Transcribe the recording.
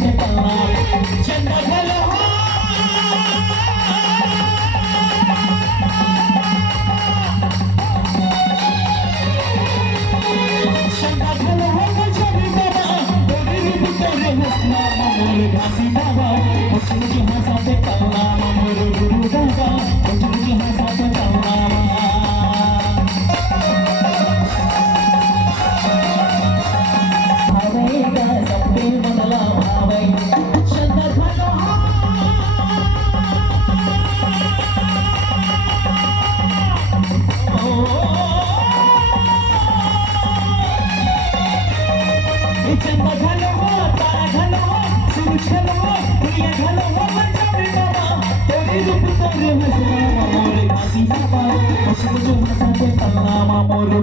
হাসাতে পারলাম চন্দা ভালো চন্দা ভালো হবে ছবি বাবা তোদের ভিতরে হোসনা আমার ঘাসি বাবা মুঝে হাসাতে পারলাম আমার গুরু বাবা মুঝে হাসাতে পারলাম हवेगा सब पे बदला भावे चंदा भालो चंदा घलो तारा घलो सूरज घलो दुनिया घलो पंजाबी बाबा तेरे रूप तेरे हंसना मोरे काशी बाबा मुझे हंसाते पल्ला मोरे